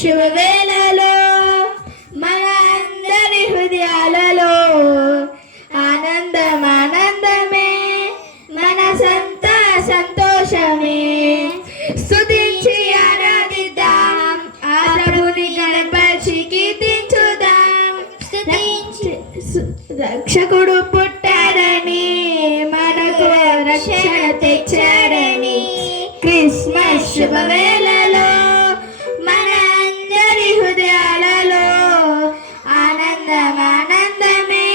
శుభవేళలో మన అందరి హృదయాలలో ఆనందం ఆనందమే, మన సంతోషమే. స్తుతించి ఆరాధిద్దాం, ఆ ప్రభుని గణపరిచి కీర్తించుదాం. రక్షకుడు పుట్టాడని, మనకు రక్షణ తెచ్చాడని, క్రిస్మస్ శుభవేళలో మన అందరి హృదయాలలో ఆనందం ఆనందమే,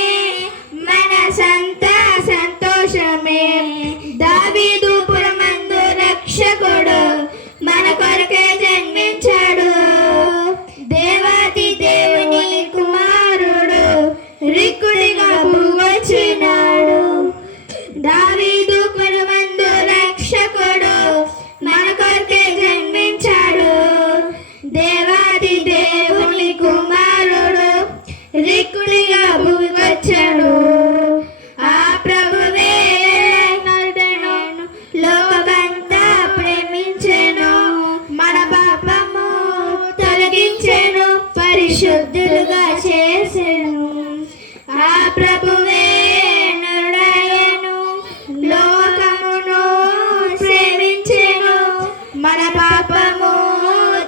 మన సంతోషమే. దావీదు పురమందు రక్షకుడు మన కొరకే జన్మించాడు. దేవాది దేవుని కుమారుడు రిక్కుడిగా వచ్చినాడు. దావీదు పురమందు రక్షకుడు మన కొరకే జన్మించాడు. దేవాది దేవుని కుమారుడు రిక్కుడిగా వచ్చాడు. ఆ ప్రభువే లోకమంతా ప్రేమించెను, మన పాపము తొలగించెను, పరిశుద్ధులుగా చేసెను. ఆ ప్రభువే నరుడయ్యెను, లోకమును ప్రేమించెను, మన పాపము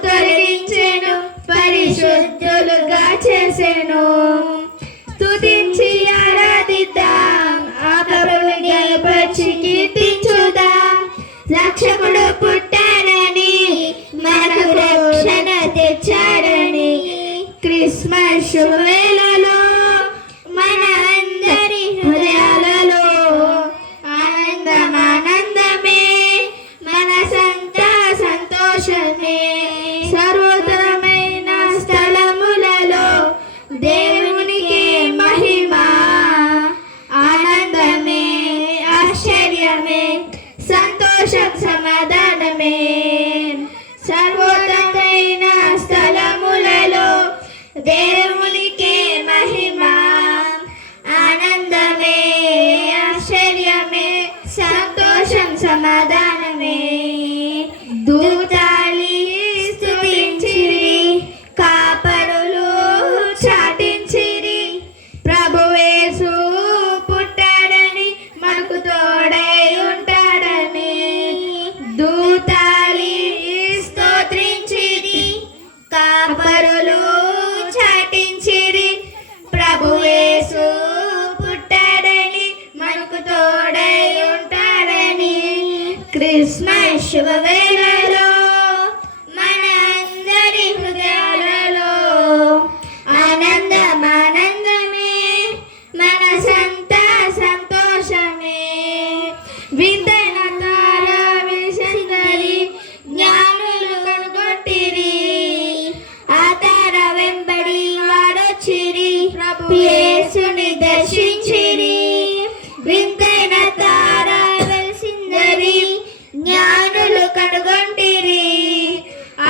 తొలగించెను, పరిశుద్ధులుగా చేసెను. స్తుతించి ఆరాధిద్దాం, ఆ ప్రభువుని గణపరిచి కీర్తించుదాం. రక్షకుడు పుట్టాడని, మనకు రక్షణ తెచ్చాడని, క్రిస్మస్ శుభవేళలో మన అందరి హృదయాలలో ఆనందం ఆనందమే, మన సంతోషమే. సర్వోత్తమైన స్థలములలో దేవునికి మహిమ, ఆనందమే, ఆశ్చర్యమే, సంతోషం సమాధానమే. సర్వోత్తమైన స్థలములలో దేవునికి మహిమ, ఆనందమే, ఆశ్చర్యమే, సంతోషం సమాధానమే. దూతాలి స్తుతించిరి, కాపరులు చాటించిరి, ప్రభుయేసు పుట్టాడని, మనకు తోడై ఉంటాడని. దూతాలి స్తోత్రించిరి, కాపరులు చాటించిరి, ప్రభుయేసు పుట్టాడని, మనకు తోడై ఉంటాడని. క్రిస్మస్ శుభవేళలో మన అందరి హృదయాలలో ఆనందం ఆనందమే, మన సంతోషమే. వింతైన తార వెలిసిందని జ్ఞానులు కనుగొట్టిరి, ఆ తార వెంబడి వాడొచ్చిరి, యేసుని దర్శించిరి. వింతైన తార వెలిసిందని జ్ఞానులు కనుగొంటిరి,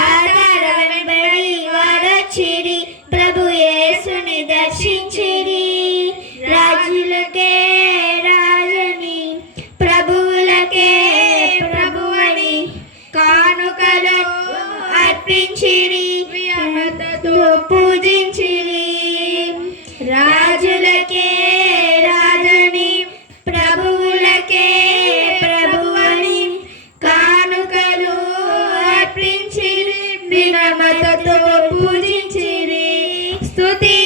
ఆ తార వెంబడి వాడొచ్చిరి, ప్రభు యేసుని దర్శించిరి. రాజులకే రాజని, ప్రభువులకే ప్రభువని, కానుకలు అర్పించిరి, వినయముతో పూజించిరి. రాజులకే రాజని, ప్రభువులకే ప్రభువని, కానుకలు అర్పించిరి, వినయముతో పూజించిరి. స్తుతి